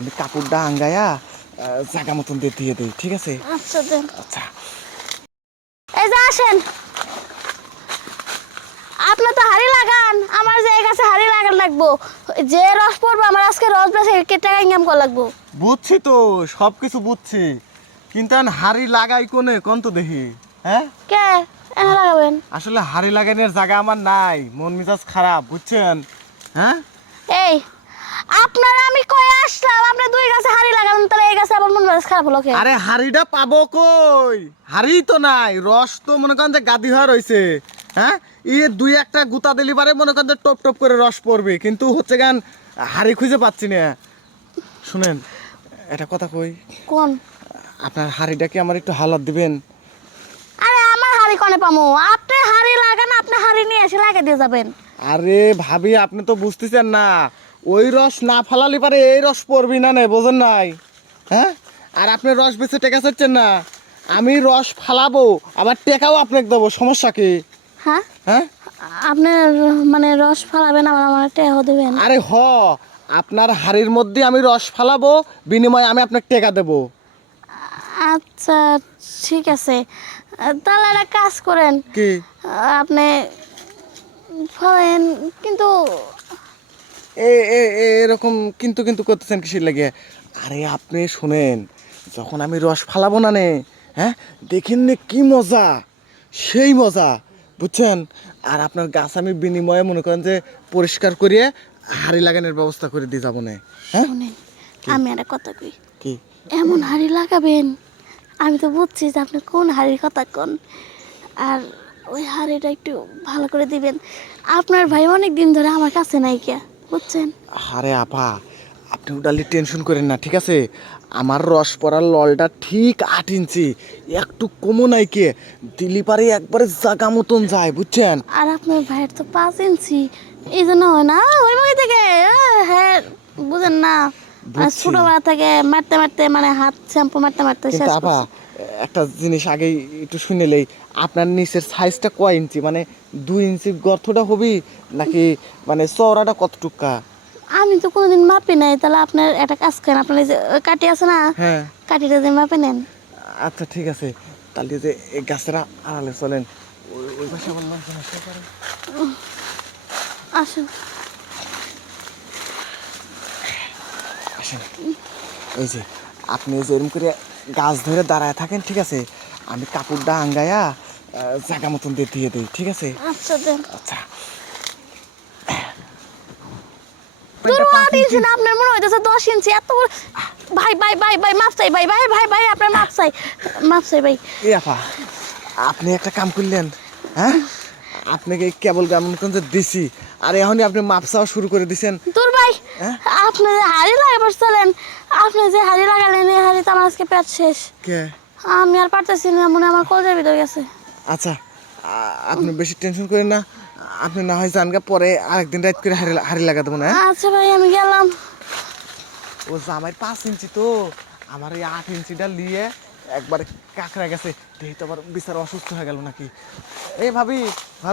আমি কাপড়টা আঙ্গায়া জায়গা মতন দিয়ে দিয়ে দিই ঠিক আছে? আচ্ছা আচ্ছা। এই যে আসেন। আপনি তো হাড়ি লাগান আমার যে গাছে হাড়ি লাগান লাগবো। যে রস পড়ব আমার আজকে রস বেছে কে টাকা ইনকাম করা লাগবো? বুঝছি তো সব কিছু বুঝছি। কিন্তু এখন হাড়ি লাগাই কোনে? কোন তো দেখি হ্যাঁ? কে? এনে লাগাবেন। আসলে হাড়ি লাগানোর জায়গা আমার নাই মন মেজাজ খারাপ বুঝছেন? হ্যাঁ? এই আপনার আমি কই আসলাম আপনি দুই গাছে হাড়ি লাগালেন তাহলে এই গাছে আমার মন মেজাজ খারাপ হলো কে? আরে হাড়িটা পাবো কই? হাড়ি তো নাই রস তো মনে করেন যে গাদি হওয়া রয়েছে হ্যাঁ? ই দুই একটা গুতা দিলি পারে মনে করেন যে টপ টপ করে রস পড়বে কিন্তু হচ্ছে গান হাড়ি খুঁজে পাচ্ছি না। শুনেন এটা কথা কই? কোন? আপনার হাড়িটা কি আমার একটু হালাত দিবেন? আরে আমার হাড়ি কনে পামু? আপনি হাড়ি লাগান আপনি হাড়ি নিয়ে এসে লাগিয়ে দিয়ে যাবেন। আরে ভাবি আপনি তো বুঝতেছেন না। ওই রস না ফালালি পারে এই রস পড়বি না নে বোঝেন নাই? হ্যাঁ? আর আপনি রস বেছে টেকা চাচ্ছেন না। আমি রস ফালাবো আবার টেকাও আপনাকে দেবো সমস্যা কি? হ্যাঁ? হ্যাঁ? আপনি মানে রস ফালাবেন আবার আমার টেহ দেবেন। আরে হ আপনার হাড়ির মধ্যে আমি রস ফালাবো বিনিময়ে আমি আপনাকে টেকা দেবো। আচ্ছা ঠিক আছে। তাহলে একটা কাজ করেন। কি? আপনি ফলেন কিন্তু এরকম কিন্তু কিন্তু করতেছেন কিসের লাগে? আরে আপনি শুনেন যখন আমি রস ফালাবো না নে হ্যাঁ দেখেন নে কি মজা সেই মজা বুঝছেন? আর আপনার গাছ আমি বিনিময়ে মনে করেন যে পরিষ্কার করিয়ে হাড়ি লাগানোর ব্যবস্থা করে দিয়ে যাব না হ্যাঁ? আমি একটা কথা কই। কি? এমন হাড়ি লাগাবেন আমি তো বুঝছি যে আপনি কোন হাড়ির কথা কোন আর ওই হাড়িটা একটু ভালো করে দিবেন। আপনার ভাই অনেক দিন ধরে আমার কাছে নাই কে বুঝছেন? আরে আপা আপনি ওটালি টেনশন করেন না ঠিক আছে? আমার রস পড়ার ললটা ঠিক আট ইঞ্চি একটু কমো নাই কে দিলি পারে একবারে জাগা মতন যায় বুঝছেন? আর আপনার ভাইয়ের তো পাঁচ ইঞ্চি এই জন্য হয় না? ওই বই থেকে হ্যাঁ বুঝেন না। ছোটবেলা থেকে মারতে মারতে মানে হাত শ্যাম্পু মারতে মারতে শেষ আপা। একটা জিনিস আগেই একটু শুনেলেই আপনার নিচের সাইজটা কয় ইঞ্চি মানে দুই ইঞ্চি গর্তটা হবি নাকি মানে চওড়াটা কতটুকা? আমি তো কোনোদিন মাপি নাই তাহলে আপনার একটা কাজ করেন আপনার এই যে কাটি আছে না হ্যাঁ। কাটিটা যে মাপে নেন। আচ্ছা ঠিক আছে। তাহলে যে এই গাছের আড়ালে চলেন। ওই ওই পাশে আমার লোকজন আসতে পারে আসুন। আসেন। এই যে আপনি যে এরকম করে গাছ ধরে দাঁড়ায় থাকেন ঠিক আছে? আমি কাপড়টা আঙ্গায়া জায়গা মতন দিয়ে দিয়ে দিই ঠিক আছে? আচ্ছা আচ্ছা। আপনার মনে হইতেছে দশ ইঞ্চি এত বড় ভাই ভাই ভাই ভাই মাপ চাই ভাই ভাই ভাই ভাই আপনার মাপ চাই মাপ চাই ভাই। আপনি একটা কাম করলেন হ্যাঁ? আপনাকে কেবল কেমন কোন দিছি। আর এখনই আপনি মাপ চাওয়া শুরু করে দিছেন। তোর ভাই হ্যাঁ? আপনি যে হাড়ি লাগাবার চলেন আপনি যে হাড়ি লাগালেন এই হাড়ি তো আমার আজকে পেট শেষ। কে? আমি আর পারতেছি না মনে আমার কলজার ভিতরে গেছে। আচ্ছা আপনি বেশি টেনশন করেন না। আপনি না হয় জানগা পরে আরেকদিন রাত করে হাড়ি হাড়ি লাগা দেবো না? আচ্ছা ভাই আমি গেলাম। ও জামাই পাঁচ ইঞ্চি তো। আমার এই আট ইঞ্চিটা নিয়ে একবার কাঁকড়া গেছে দেখি তো আবার বিচার অসুস্থ হয়ে গেল নাকি? এই ভাবি ভাবি।